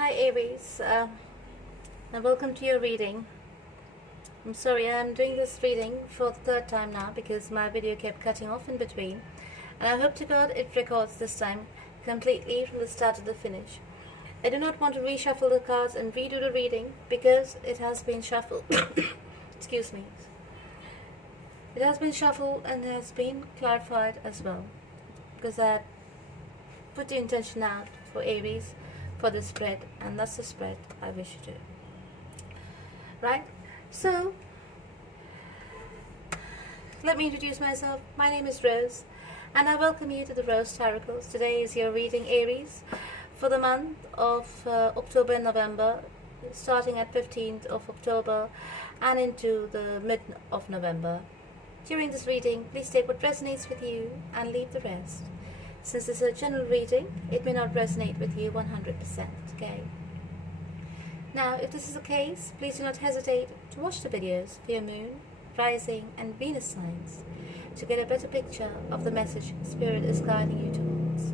Hi Aries, and welcome to your reading. I'm sorry, I'm doing this reading for the third time now because my video kept cutting off in between, and I hope to God it records this time completely from the start to the finish. I do not want to reshuffle the cards and redo the reading because it has been shuffled. Excuse me. It has been shuffled and has been clarified as well, because I put the intention out for Aries for the spread, and that's the spread I wish to do. Right? So, let me introduce myself. My name is Rose, and I welcome you to the Rose TAROCLE. Today is your reading, Aries, for the month of October and November, starting at 15th of October and into the mid of November. During this reading, please take what resonates with you and leave the rest. Since this is a general reading, it may not resonate with you 100%, okay? Now, if this is the case, please do not hesitate to watch the videos for your moon, rising and Venus signs to get a better picture of the message Spirit is guiding you towards.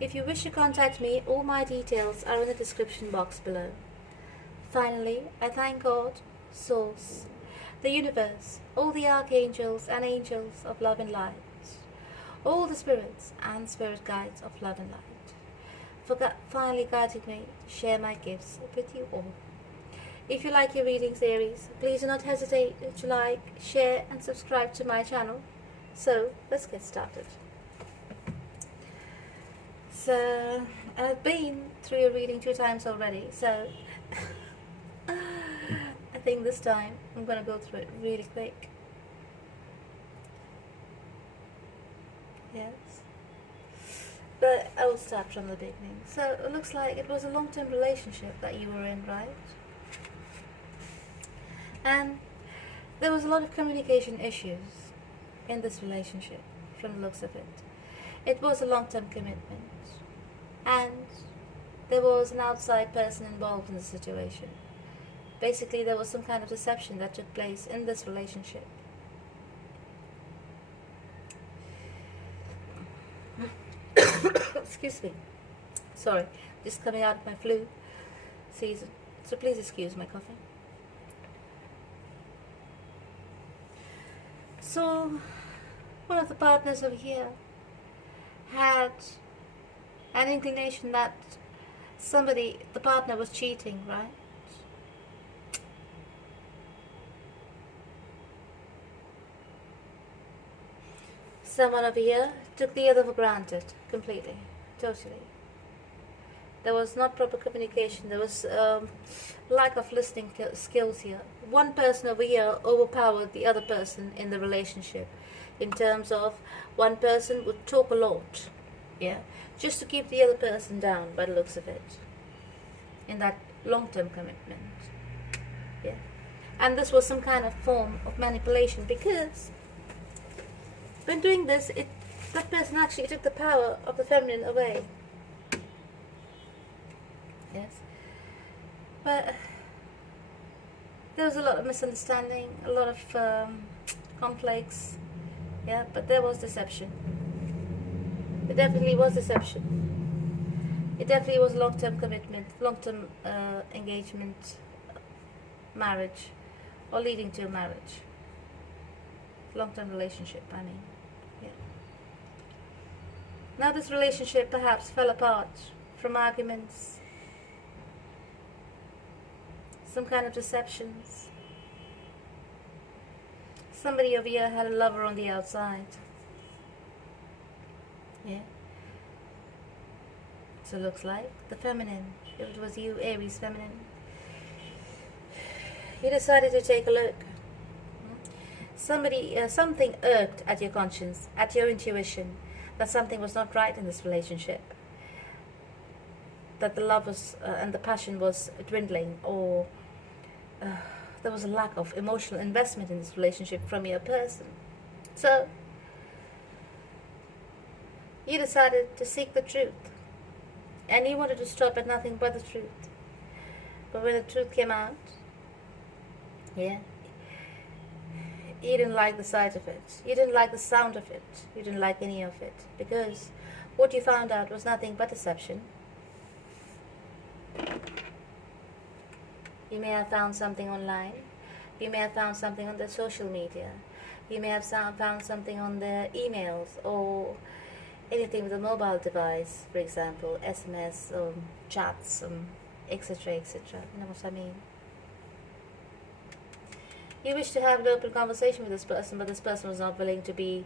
If you wish to contact me, all my details are in the description box below. Finally, I thank God, Source, the universe, all the archangels and angels of love and light, all the spirits and spirit guides of love and light, for finally guiding me to share my gifts with you all. If you like your readings, Aries, please do not hesitate to like, share and subscribe to my channel. So, let's get started. So, I've been through your reading 2 times already, so I think this time I'm going to go through it really quick. Yes. But I will start from the beginning. So it looks like it was a long-term relationship that you were in, right? And there was a lot of communication issues in this relationship from the looks of it. It was a long-term commitment. And there was an outside person involved in the situation. Basically, there was some kind of deception that took place in this relationship. Excuse me. Sorry, just coming out of my flu season. So please excuse my coughing. So, one of the partners over here had an inclination that the partner was cheating, right? Someone over here took the other for granted, completely, totally. There was not proper communication, there was lack of listening skills here. One person over here overpowered the other person in the relationship, in terms of one person would talk a lot, yeah, just to keep the other person down by the looks of it, in that long-term commitment, yeah. And this was some kind of form of manipulation, because when doing this, that person actually took the power of the feminine away. Yes. But there was a lot of misunderstanding, a lot of conflicts. Yeah, but there was deception. There definitely was deception. It definitely was long-term commitment, long-term engagement, marriage, or leading to a marriage. Long-term relationship, I mean. Yeah. Now this relationship perhaps fell apart from arguments, some kind of deceptions. Somebody over here had a lover on the outside. Yeah. So it looks like the feminine, if it was you, Aries feminine, you decided to take a look. Something irked at your conscience, at your intuition, that something was not right in this relationship, that the love was and the passion was dwindling, or there was a lack of emotional investment in this relationship from your person. So you decided to seek the truth, and you wanted to stop at nothing but the truth. But when the truth came out, yeah, you didn't like the sight of it. You didn't like the sound of it. You didn't like any of it. Because what you found out was nothing but deception. You may have found something online. You may have found something on their social media. You may have found something on their emails or anything with a mobile device, for example, SMS, chats, etc., etc. You know what I mean? You wish to have an open conversation with this person, but this person was not willing to be,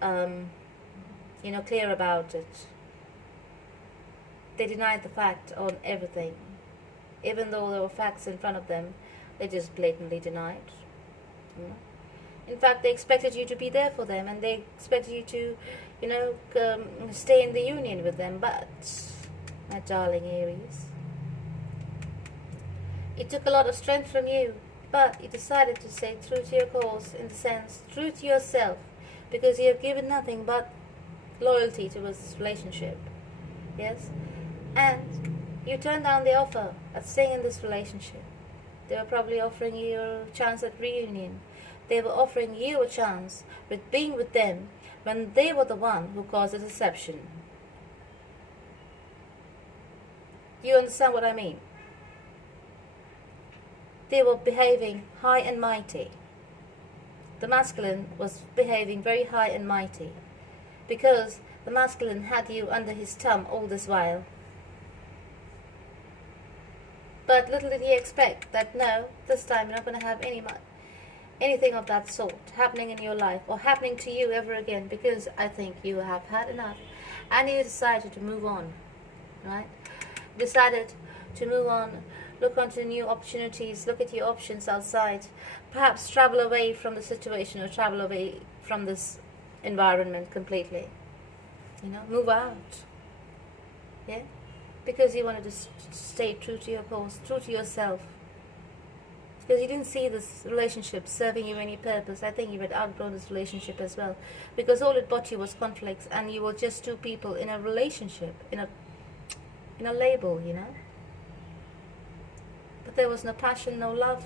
clear about it. They denied the fact on everything. Even though there were facts in front of them, they just blatantly denied. In fact, they expected you to be there for them, and they expected you to, stay in the union with them. But, my darling Aries, it took a lot of strength from you, but you decided to stay true to your cause, in the sense, true to yourself, because you have given nothing but loyalty towards this relationship. Yes? And you turned down the offer of staying in this relationship. They were probably offering you a chance at reunion. They were offering you a chance with being with them when they were the one who caused the deception. You understand what I mean? They were behaving high and mighty. The masculine was behaving very high and mighty because the masculine had you under his thumb all this while. But little did he expect that no, this time you're not going to have anything of that sort happening in your life or happening to you ever again, because I think you have had enough and you decided to move on, right? Decided to move on, look onto new opportunities, look at your options outside, perhaps travel away from the situation or travel away from this environment completely. Move out. Yeah? Because you wanted to stay true to your cause, true to yourself. Because you didn't see this relationship serving you any purpose. I think you had outgrown this relationship as well. Because all it brought you was conflicts, and you were just two people in a relationship, in a label, But there was no passion, no love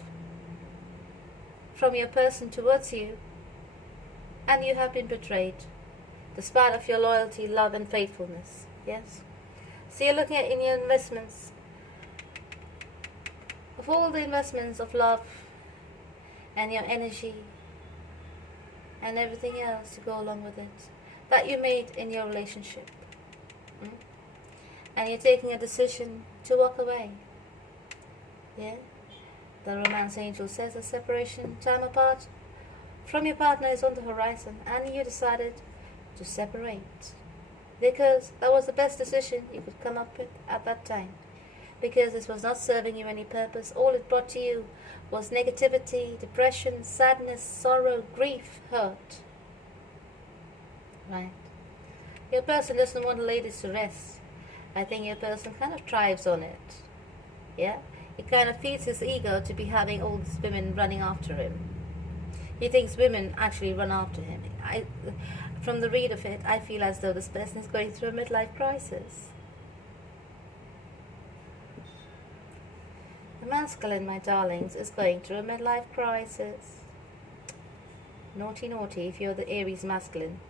from your person towards you. And you have been betrayed, despite of your loyalty, love and faithfulness. Yes? So you're looking at in your investments, of all the investments of love and your energy and everything else to go along with it that you made in your relationship. And you're taking a decision to walk away. Yeah? The romance angel says a separation, time apart from your partner is on the horizon, and you decided to separate. Because that was the best decision you could come up with at that time. Because this was not serving you any purpose. All it brought to you was negativity, depression, sadness, sorrow, grief, hurt. Right? Your person doesn't want to lay this to rest. I think your person kind of thrives on it. Yeah? It kind of feeds his ego to be having all these women running after him. He thinks women actually run after him. From the read of it, I feel as though this person is going through a midlife crisis. The masculine, my darlings, is going through a midlife crisis. Naughty, naughty, if you're the Aries masculine.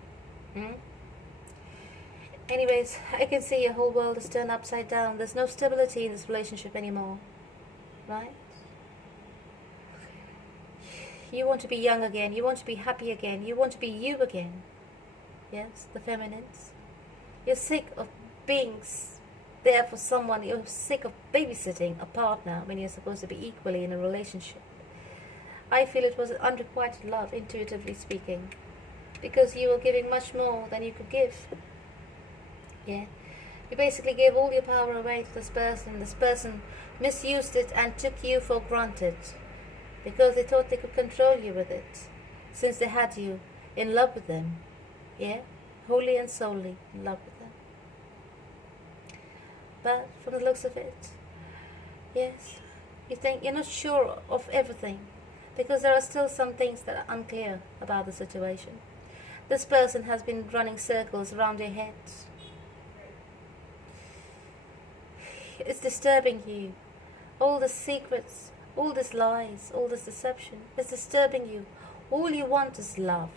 Anyways, I can see your whole world is turned upside down. There's no stability in this relationship anymore. Right? You want to be young again. You want to be happy again. You want to be you again. Yes, the feminines. You're sick of being there for someone. You're sick of babysitting a partner when you're supposed to be equally in a relationship. I feel it was an unrequited love, intuitively speaking, because you were giving much more than you could give. Yeah, you basically gave all your power away to this person. This person misused it and took you for granted because they thought they could control you with it, since they had you in love with them. Yeah, wholly and solely in love with them. But from the looks of it, yes, you think you're not sure of everything, because there are still some things that are unclear about the situation. This person has been running circles around your head. It's disturbing you. All the secrets, all these lies, all this deception is disturbing you. All you want is love.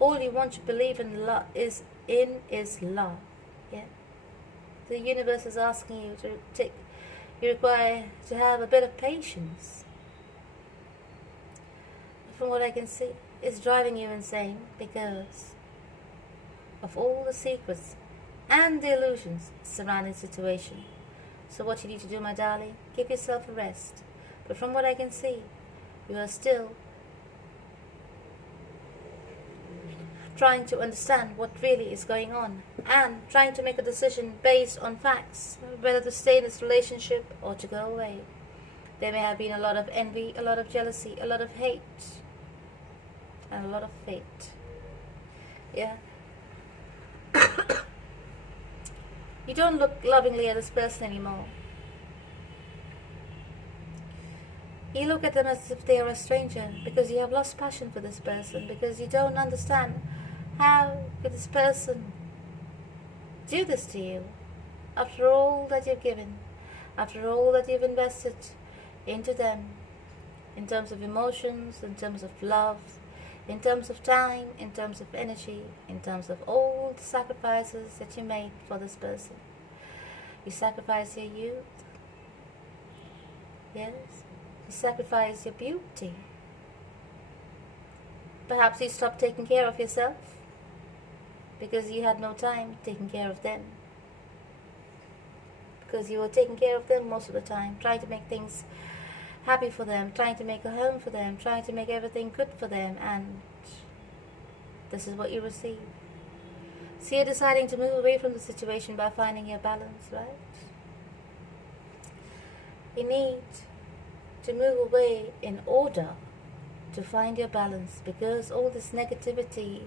All you want to believe in is love. Yeah. The universe is asking you to take You require to have a bit of patience. From what I can see, it's driving you insane because of all the secrets and the illusions surrounding the situation. So what you need to do, my darling, give yourself a rest. But from what I can see, you are still trying to understand what really is going on and trying to make a decision based on facts, whether to stay in this relationship or to go away. There may have been a lot of envy, a lot of jealousy, a lot of hate, and a lot of fate. Yeah. You don't look lovingly at this person anymore. You look at them as if they are a stranger because you have lost passion for this person, because you don't understand how could this person do this to you after all that you've given, after all that you've invested into them, in terms of emotions, in terms of love, in terms of time, in terms of energy, in terms of all the sacrifices that you made for this person. You sacrifice your youth. Yes. You sacrifice your beauty. Perhaps you stopped taking care of yourself because you had no time taking care of them. Because you were taking care of them most of the time, trying to make things happy for them, trying to make a home for them, trying to make everything good for them, and this is what you receive. So you're deciding to move away from the situation by finding your balance, right? You need to move away in order to find your balance, because all this negativity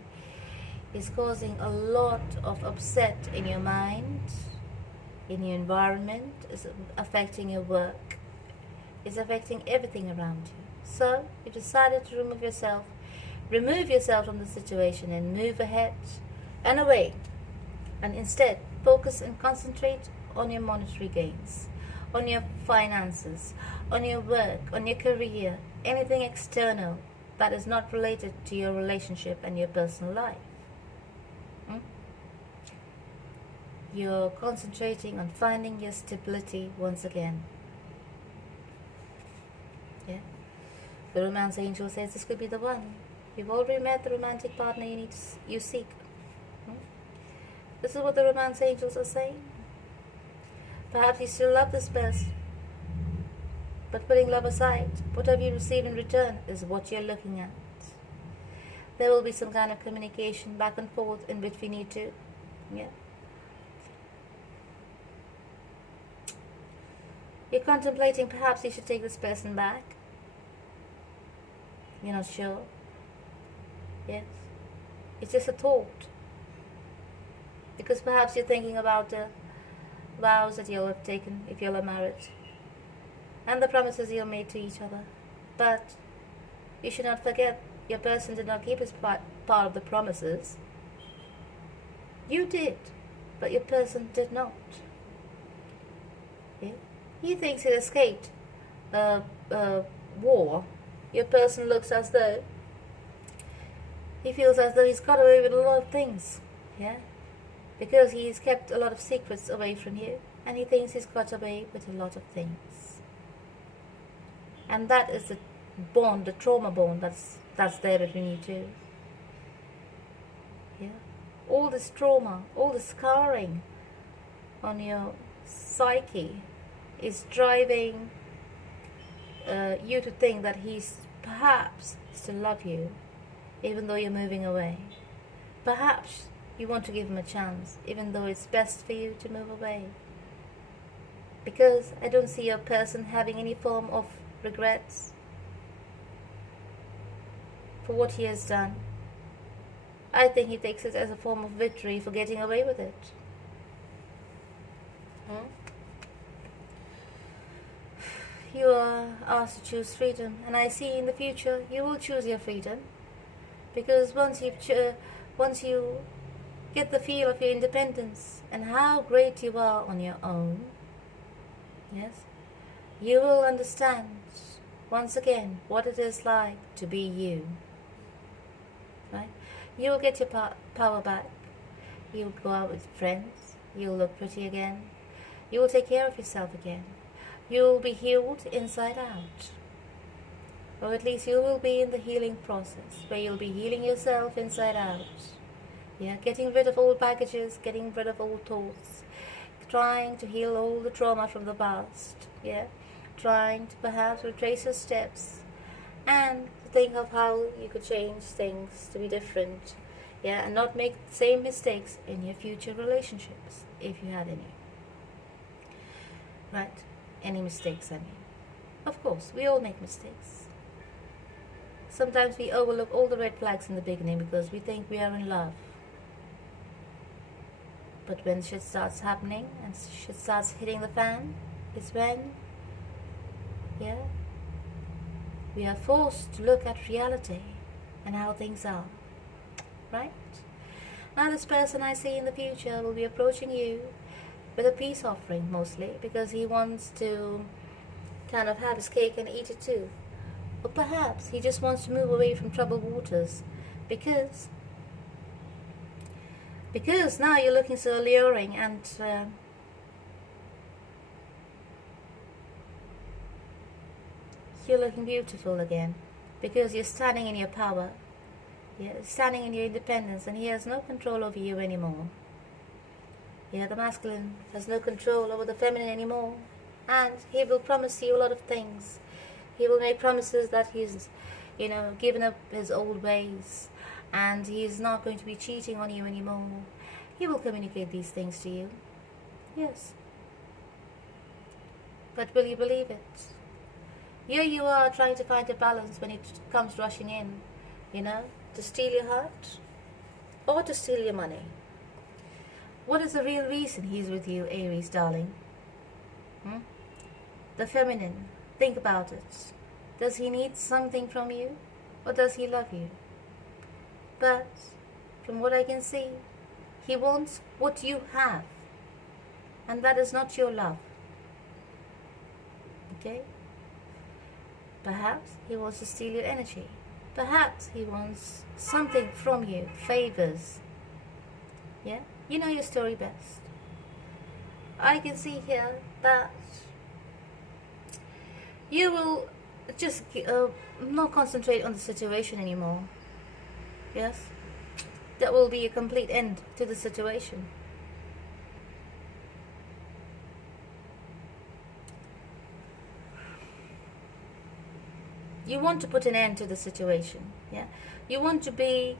is causing a lot of upset in your mind, in your environment, is affecting your work, is affecting everything around you. So you decided to remove yourself from the situation and move ahead and away, and instead focus and concentrate on your monetary gains, on your finances, on your work, on your career, anything external that is not related to your relationship and your personal life. You're concentrating on finding your stability once again. Yeah. The romance angel says this could be the one. You've already met the romantic partner you seek. This is what the romance angels are saying. Perhaps you still love this person, but putting love aside, whatever you receive in return is what you're looking at. There will be some kind of communication back and forth in between you two. Yeah. You're contemplating perhaps you should take this person back. You're not sure. Yes. It's just a thought. Because perhaps you're thinking about the vows that you'll have taken if you'll have married, and the promises you'll made to each other. But you should not forget, your person did not keep his part of the promises. You did, but your person did not. Okay? He thinks he escaped war. Your person looks as though he feels as though he's got away with a lot of things. Yeah? Because he's kept a lot of secrets away from you, and he thinks he's got away with a lot of things. And that is the bond, the trauma bond that's there between you two. Yeah? All this trauma, all the scarring on your psyche is driving you to think that he's perhaps still love you, even though you're moving away. Perhaps you want to give him a chance, even though it's best for you to move away. Because I don't see your person having any form of regrets for what he has done. I think he takes it as a form of victory for getting away with it. You are asked to choose freedom, and I see in the future you will choose your freedom, because once you get the feel of your independence and how great you are on your own, yes, you will understand once again what it is like to be you. Right? You will get your power back. You will go out with friends. You will look pretty again. You will take care of yourself again. you'll be healed inside out. Or at least you will be in the healing process, where you'll be healing yourself inside out. Yeah, getting rid of old baggages, getting rid of old thoughts, trying to heal all the trauma from the past. Yeah, trying to perhaps retrace your steps and think of how you could change things to be different. Yeah, and not make the same mistakes in your future relationships, if you had any. Right? Any mistakes, I mean. Of course, we all make mistakes. Sometimes we overlook all the red flags in the beginning because we think we are in love. But when shit starts happening and shit starts hitting the fan, it's when, yeah, we are forced to look at reality and how things are. Right? Now this person I see in the future will be approaching you with a peace offering mostly, because he wants to kind of have his cake and eat it too. Or perhaps he just wants to move away from troubled waters because now you're looking so alluring and you're looking beautiful again, because you're standing in your power. You're standing in your independence, and he has no control over you anymore. Yeah, the masculine has no control over the feminine anymore, and he will promise you a lot of things. He will make promises that he's, given up his old ways, and he's not going to be cheating on you anymore. He will communicate these things to you. Yes. But will you believe it? Here you are trying to find a balance when it comes rushing in, to steal your heart or to steal your money. What is the real reason he's with you, Aries, darling? The feminine. Think about it. Does he need something from you, or does he love you? But from what I can see, he wants what you have, and that is not your love. Okay? Perhaps he wants to steal your energy. Perhaps he wants something from you, favors. Yeah? You know your story best. I can see here that you will just not concentrate on the situation anymore. Yes? That will be a complete end to the situation. You want to put an end to the situation. Yeah? You want to be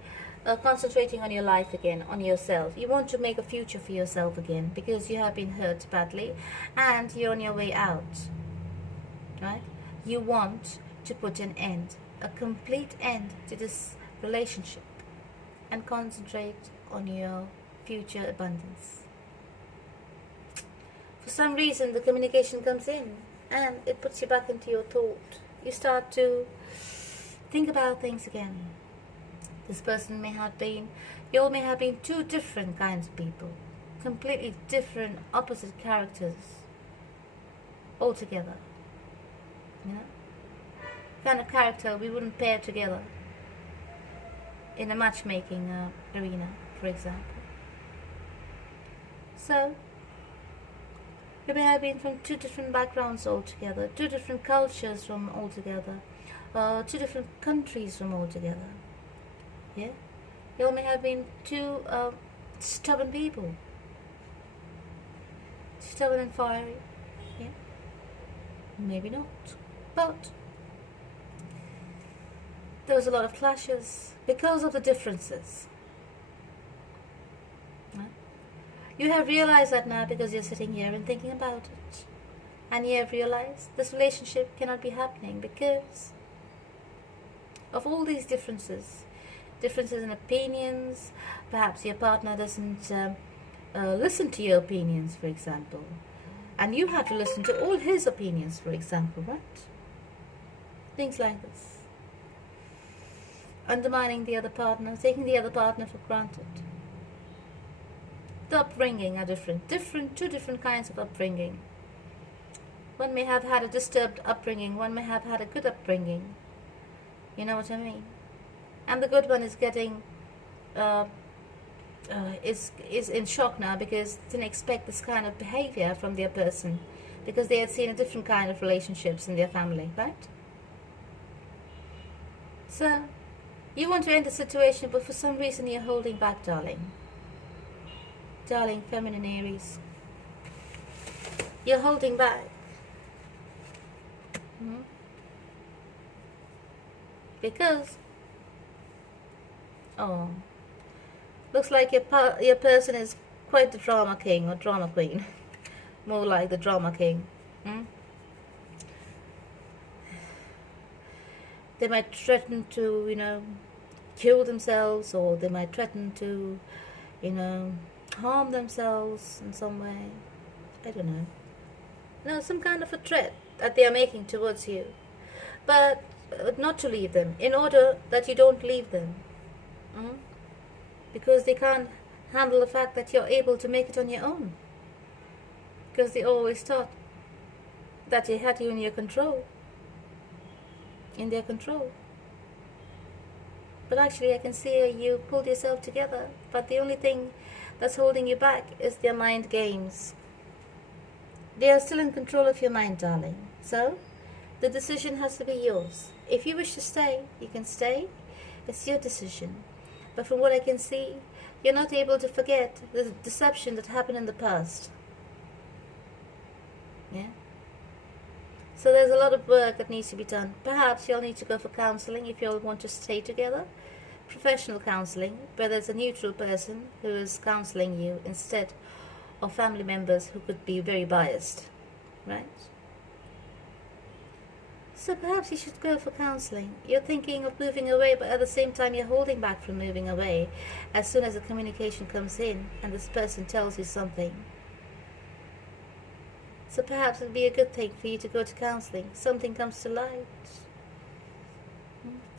concentrating on your life again, on yourself. You want to make a future for yourself again, because you have been hurt badly and you're on your way out. Right? You want to put an end, a complete end to this relationship, and concentrate on your future abundance. For some reason, the communication comes in and it puts you back into your thought. You start to think about things again. This person may have been, you all may have been two different kinds of people, completely different, opposite characters altogether. Kind of character we wouldn't pair together in a matchmaking arena, for example. So, you may have been from two different backgrounds altogether, two different cultures from altogether, two different countries from altogether. Yeah? You may have been two stubborn people. Stubborn and fiery. Yeah? Maybe not. But there was a lot of clashes because of the differences. Right? You have realized that now because you're sitting here and thinking about it. And you have realized this relationship cannot be happening because of all these differences. Differences in opinions. Perhaps your partner doesn't listen to your opinions, for example. And you have to listen to all his opinions, for example, right? Things like this. Undermining the other partner, taking the other partner for granted. The upbringing are different. Two different kinds of upbringing. One may have had a disturbed upbringing, one may have had a good upbringing. You know what I mean? And the good one is getting, is in shock now because didn't expect this kind of behavior from their person. because they had seen a different kind of relationships in their family, right? So, you want to end the situation, but for some reason you're holding back, darling. Darling, feminine Aries. You're holding back. Because, looks like your person is quite the drama king or drama queen. More like the drama king. They might threaten to, kill themselves, or they might threaten to, harm themselves in some way. I don't know. No, some kind of a threat that they are making towards you. But not to leave them, in order that you don't leave them. Because they can't handle the fact that you're able to make it on your own. Because they always thought that they had you in your control. In their control. But actually I can see you pulled yourself together. But the only thing that's holding you back is their mind games. They are still in control of your mind, darling. So, the decision has to be yours. If you wish to stay, you can stay. It's your decision. But from what I can see, you're not able to forget the deception that happened in the past. Yeah? So there's a lot of work that needs to be done. Perhaps you'll need to go for counseling if you'll want to stay together. Professional counseling, where there's a neutral person who is counseling you instead of family members who could be very biased. Right? So perhaps you should go for counseling. You're thinking of moving away, but at the same time you're holding back from moving away as soon as the communication comes in and this person tells you something. So perhaps it would be a good thing for you to go to counseling. Something comes to light.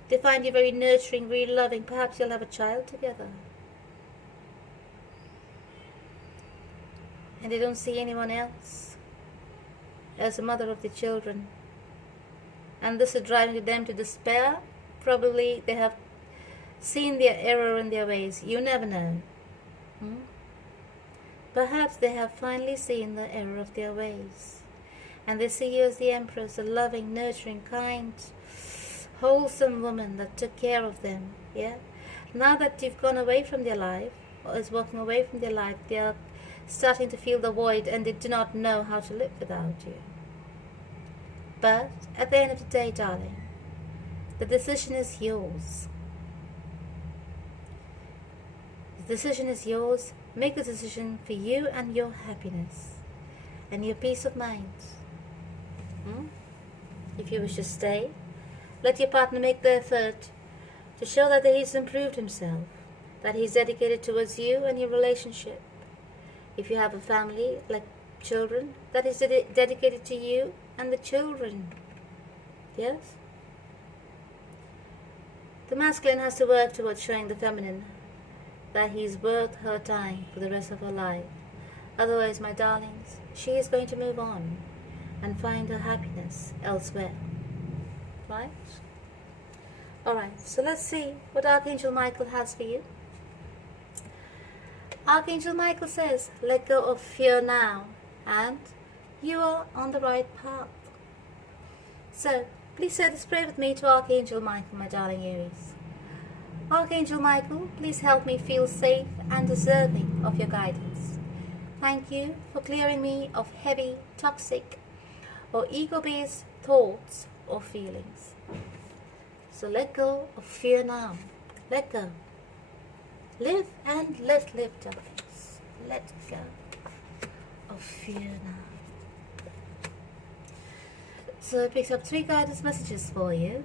They find you very nurturing, very loving. Perhaps you'll have a child together. And they don't see anyone else as the mother of the children. And this is driving them to despair. Probably they have seen their error in their ways. You never know. Perhaps they have finally seen the error of their ways. And they see you as the Empress, a loving, nurturing, kind, wholesome woman that took care of them. Yeah. Now that you've gone away from their life, or is walking away from their life, they are starting to feel the void and they do not know how to live without you. But at the end of the day, darling, the decision is yours. The decision is yours. Make the decision for you and your happiness and your peace of mind. If you wish to stay, let your partner make the effort to show that he's improved himself, that he's dedicated towards you and your relationship. If you have a family, like children, that is dedicated to you and the children. Yes? The masculine has to work towards showing the feminine that he's worth her time for the rest of her life. Otherwise, my darlings, she is going to move on and find her happiness elsewhere. Right? Alright, so let's see what Archangel Michael has for you. Archangel Michael says, let go of fear now, and you are on the right path. So, please say this prayer with me to Archangel Michael, my darling Aries. Archangel Michael, please help me feel safe and deserving of your guidance. Thank you for clearing me of heavy, toxic, or ego-based thoughts or feelings. So let go of fear now. Let go. Live and let live, darlings. Let go of fear now. So I picked up 3 guidance messages for you.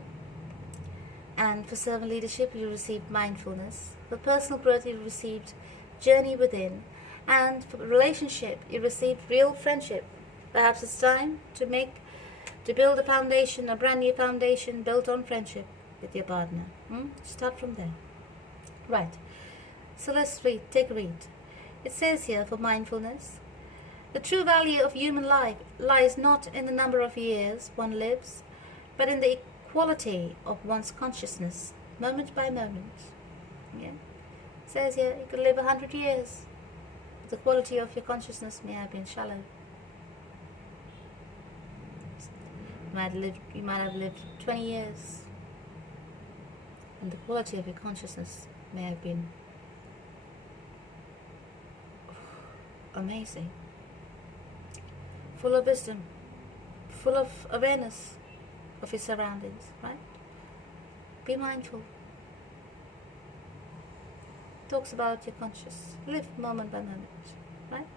And for servant leadership, you received mindfulness. For personal growth, you received journey within. And for relationship, you received real friendship. Perhaps it's time to build a foundation, a brand new foundation built on friendship with your partner. Start from there. Right. So let's read. Take a read. It says here for mindfulness, the true value of human life lies not in the number of years one lives, but in the quality of one's consciousness, moment by moment. Yeah. It says here you could live 100 years. The quality of your consciousness may have been shallow. You might have lived 20 years, and the quality of your consciousness may have been amazing, full of wisdom, full of awareness of your surroundings, right? Be mindful. Talks about your conscious. Live moment by moment, right?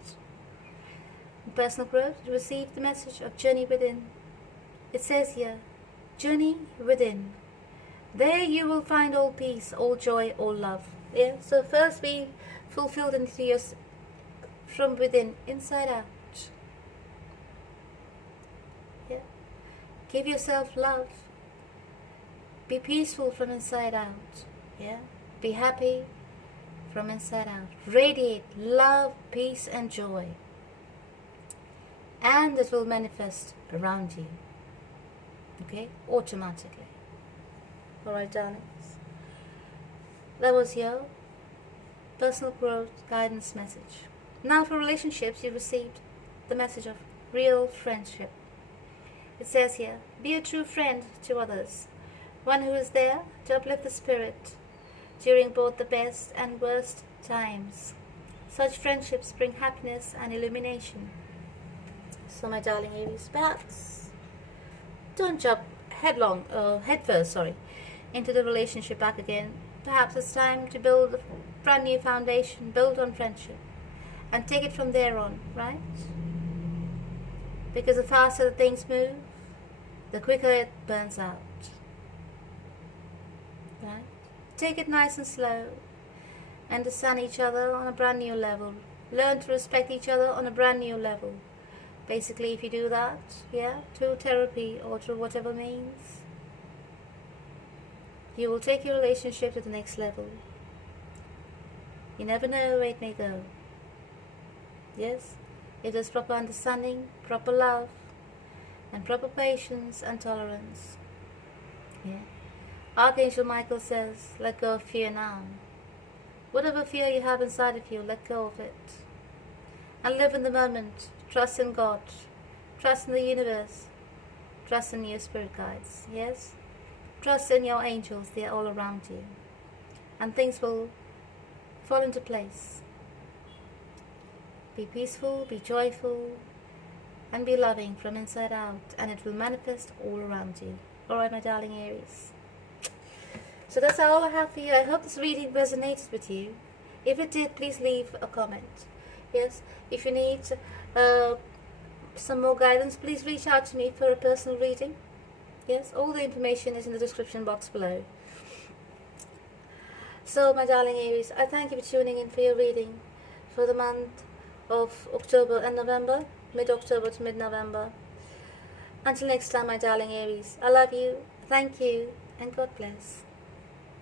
In personal growth, you receive the message of journey within. It says here, journey within. There you will find all peace, all joy, all love. Yeah. So first be fulfilled into your from within, inside out. Yeah. Give yourself love. Be peaceful from inside out. Yeah. Be happy from inside out. Radiate love, peace, and joy. And it will manifest around you. Okay? Automatically. Alright, darlings. That was your personal growth guidance message. Now for relationships, you received the message of real friendship. It says here, be a true friend to others. One who is there to uplift the spirit during both the best and worst times. Such friendships bring happiness and illumination. So my darling Aries, perhaps don't jump headfirst, into the relationship back again. Perhaps it's time to build a brand new foundation, build on friendship, and take it from there on, right? Because the faster the things move, the quicker it burns out. Right? Take it nice and slow. Understand each other on a brand new level. Learn to respect each other on a brand new level. Basically, if you do that, yeah, through therapy or through whatever means, you will take your relationship to the next level. You never know where it may go. Yes, if there's proper understanding, proper love, and proper patience and tolerance. Yeah. Archangel Michael says, let go of fear now. Whatever fear you have inside of you, let go of it. And live in the moment. Trust in God. Trust in the universe. Trust in your spirit guides. Yes? Trust in your angels. They are all around you. And things will fall into place. Be peaceful, be joyful, and be loving from inside out. And it will manifest all around you. Alright, my darling Aries. So that's all I have for you. I hope this reading resonated with you. If it did, please leave a comment. Yes, if you need some more guidance, please reach out to me for a personal reading. Yes, all the information is in the description box below. So, my darling Aries, I thank you for tuning in for your reading for the month of October and November, mid-October to mid-November. Until next time, my darling Aries, I love you, thank you, and God bless.